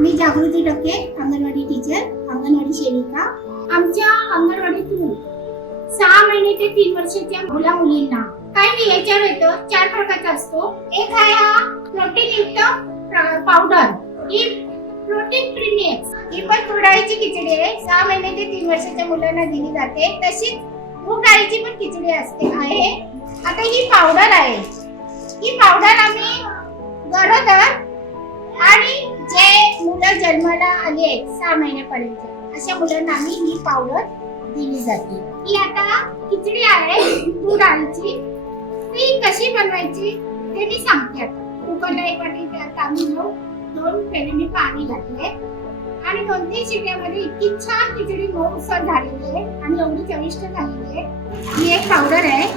मी जागृती करते अंगणवाडी टीचर अंगणवाडी सेविका. आमच्या अंगणवाडीतून सहा महिने ते तीन वर्षाच्या मुला मुलींना काय नाही याच्यावर येतं चार प्रकारचा असतो. एक आहे हा प्रोटीन युक्त पावडर ही प्रोटीन प्रीमियम्स ही पण तूर खिचडी आहे. सहा महिने ते तीन वर्षाच्या मुलांना दिली जाते. तशीच मूग डाळीची पण खिचडी असते आहे. आता ही पावडर आहे. ही पावडर आम्ही गरोदर मुलं जन्माला आली आहेत सहा महिन्यापर्यंत. अशा मुलांना आम्ही ही पावडर दिली जाते. ही आता खिचडी आहे तूर डाळीची ती कशी बनवायची ते मी सांगते आता. कुकरला एक वाटी तांदूळ आम्ही घेऊ दोन पेने मी पाणी घातले आणि दोन तीन शिट्यामध्ये इतकी छान खिचडी मऊसर झालेली आहे आणि एवढी चविष्ट झालेली आहे. ही एक पावडर आहे.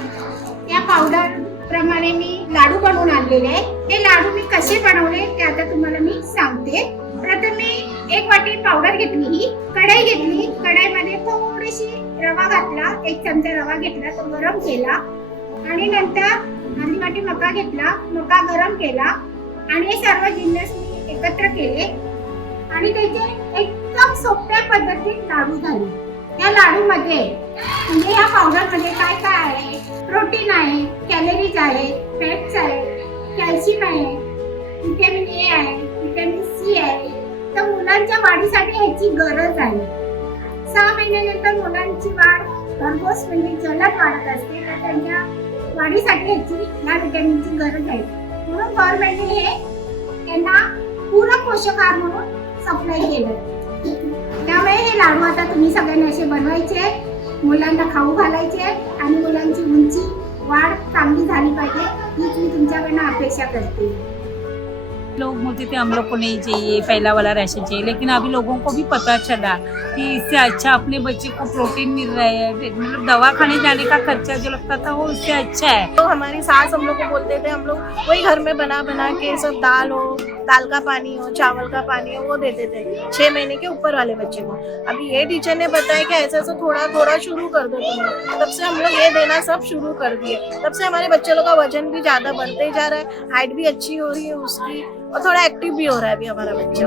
त्या पावडर प्रमाणे मी लाडू बनवून आणलेले आहे. हे लाडू मी कसे बनवले ते आता तुम्हाला मी सांगते. एक वाटी पावडर घेतली ही कढई घेतली. कढईमध्ये थोडीशी रवा घातला एक चमचा रवा घेतला तो गरम केला. आणि नंतर अर्धी वाटी मका घेतला मका गरम केला. आणि हे सर्व जिन्नस मी एकत्र केले. आणि त्याचे एकदम सोप्या पद्धतीत लाडू झाले. या लाडू मध्ये म्हणजे या पावडरमध्ये काय काय आहे? प्रोटीन आहे कॅलरीज आहे फॅट्स आहे कॅल्शियम आहे आहे मुलांच्या वाढीसाठी ह्याची गरज आहे. सहा महिन्यानंतर मुलांची वाढ भरघोस म्हणजे जलद वाढत असते तर त्यांच्या वाढीसाठी ह्याची या विटॅमिनची गरज आहे. म्हणून गव्हर्नमेंटने हे त्यांना पूरक पोषक आहार म्हणून सप्लाय केलं. त्यामुळे हे लाडू आता तुम्ही सगळ्यांनी असे बनवायचे मुलांना खाऊ घालायचे आणि मुलांची उंची वाढ चांगली झाली पाहिजे हीच मी तुमच्याकडनं अपेक्षा करते. लोग बोलते थे, हम लोग को नहीं चाहिए पहला वाला राशन चाहिए। लेकिन अभी लोगों को भी पता चला कि इससे अच्छा अपने बच्चे को प्रोटीन मिल रहा है। मतलब दवा खाने जाने का खर्चा जो लगता था, वो इससे अच्छा है। तो हमारी सास हम लोग को बोलते थे, हम लोग वही घर में बना बना के सब दाल हो, दाल का पानी हो, चावल का पानी हो, वो देते थे छह महीने के ऊपर वाले बच्चे को। अभी ये टीचर ने बताया कि ऐसा ऐसा थोड़ा थोड़ा शुरू कर दो तुम तब से हम लोग ये देना सब शुरू कर दिए। तब से हमारे बच्चे लोग का वज़न भी ज़्यादा बढ़ते जा रहा है, हाइट भी अच्छी हो रही है उसकी। और थोड़ा एक्टिव भी हो रहा है अभी हमारा बच्चा